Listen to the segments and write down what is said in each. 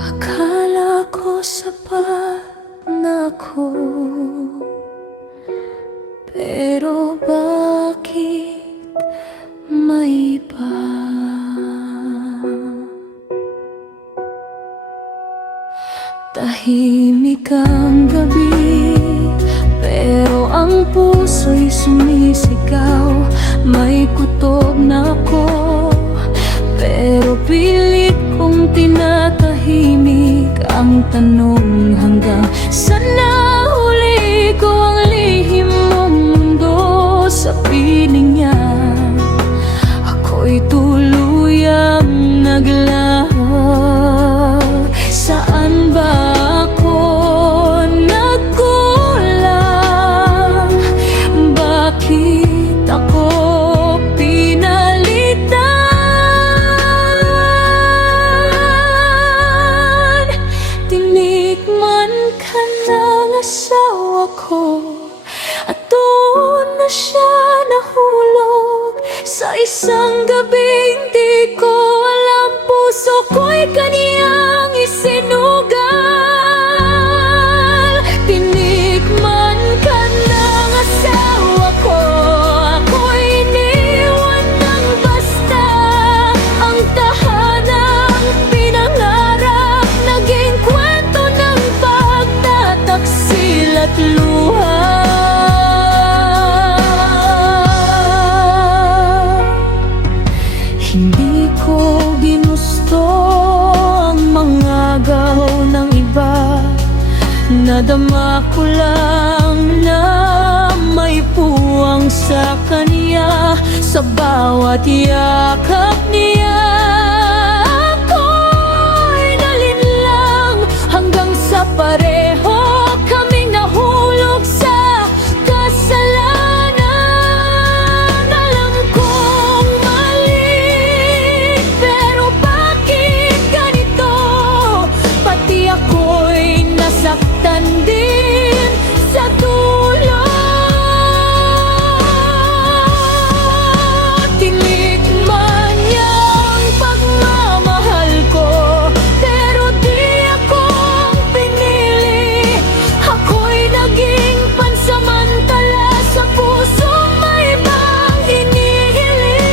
Akala ko sapat na ako, pero bakit may iba? Tahimik ang gabi, pero ang puso'y sumisigaw. May kutob na ako, pero pilit kong tinatahimik ang tanong, hanggang saan nahuli ko ang lihim mong mundo? Sa piling niya, ako'y tuluyang naglaho. Saan ba ako nagkulang? Bakit ako pinalitan? Tinikman ka ng asawa ko, at doon na siya nahulog. Sa isang gabing di ko alam, puso ko'y kaniyang isinugal. Tinikman ka ng asawa ko, ako'y iniwan ng basta. Ang tahanang pinangarap, naging kwento ng pagtataksil at luha. Hindi ko ginusto ang mga gaw ng iba. Nadama ko lang na may puwang sa kanya. Sa bawat yakap niya, ako'y nalinlang, hanggang sa pareho kaming nahulog sa kasalanan. Alam kong mali, pero bakit ganito? Pati ako'y nasaktan din sa dulo. Tinikman niya ang pagmamahal ko, pero di akong pinili. Ako'y naging pansamantala sa pusong may ibang hinihiling.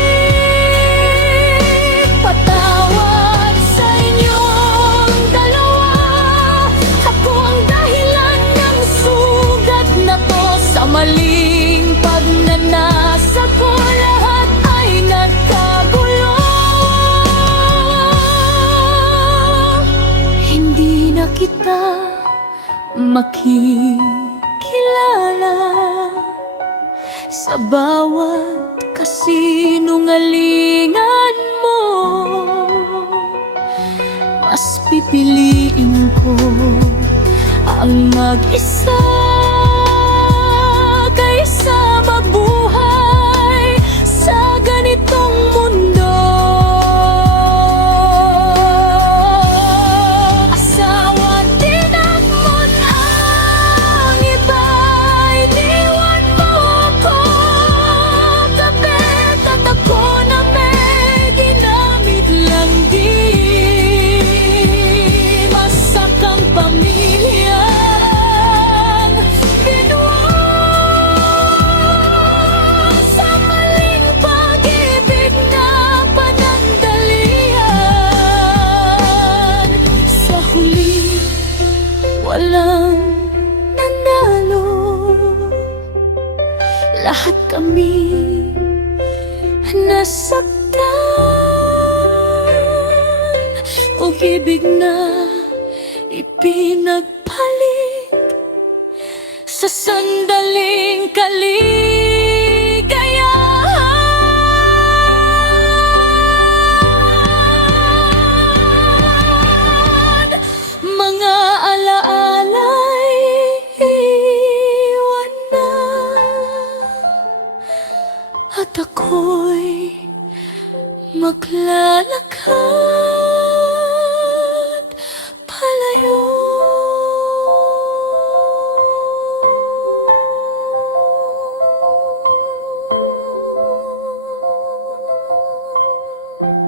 Patawad sa inyong dalawa, ako ang dahilan ng sugat na to. Sa maling pagnanasa ko, lahat ay nagkagulo. Hindi na kita makikilala sa bawat kasinungalingan mo. Mas pipiliin ko ang mag-isa kaysa mabuhay sa ganitong mundo. Asawang tinakmon ang iba, iniwan mo ako. Kapit at ako na may ginamit lang din. Masakang pamilyang binuwang sa maling pag-ibig na panandalian. Sa huli, walang nanalo. Lahat kami nasaktan, ug-ibig na ipinagpalit sa sandaling kaligayahan. Mga alaala'y iwan na, at ako'y maglalakad palayo. ko